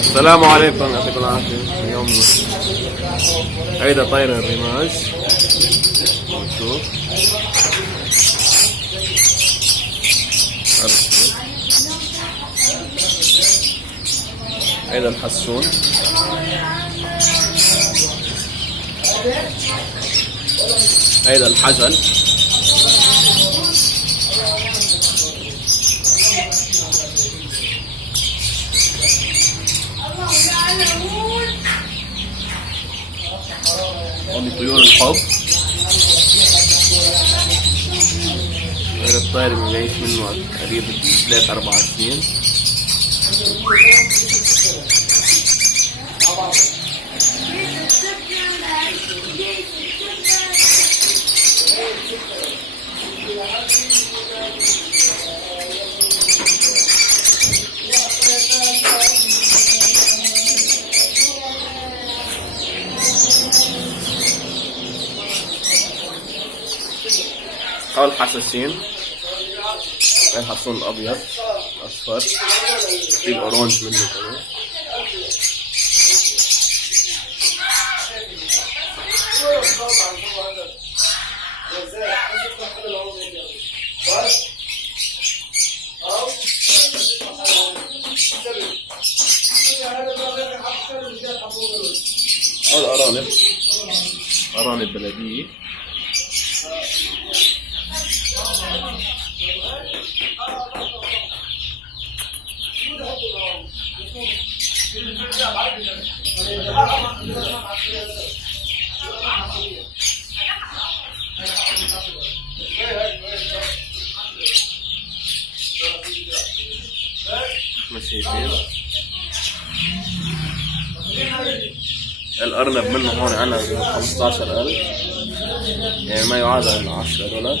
السلام عليكم، يعطيكم العافية. اليوم هيدا طير الرماج. نشوف هيدا الحسون. هيدا الحجل. هون طيور الحب. هذا الطير اللي بيعيش منه قريب 3-4 سنين. هول الحساسين، الحصون الابيض الاصفر، في الاورانج منه كمان. هول ارانب، ارانب بلديه. شايفين الأرنب منه هون عنا 15,000، يعني ما يعادل 10 دولار.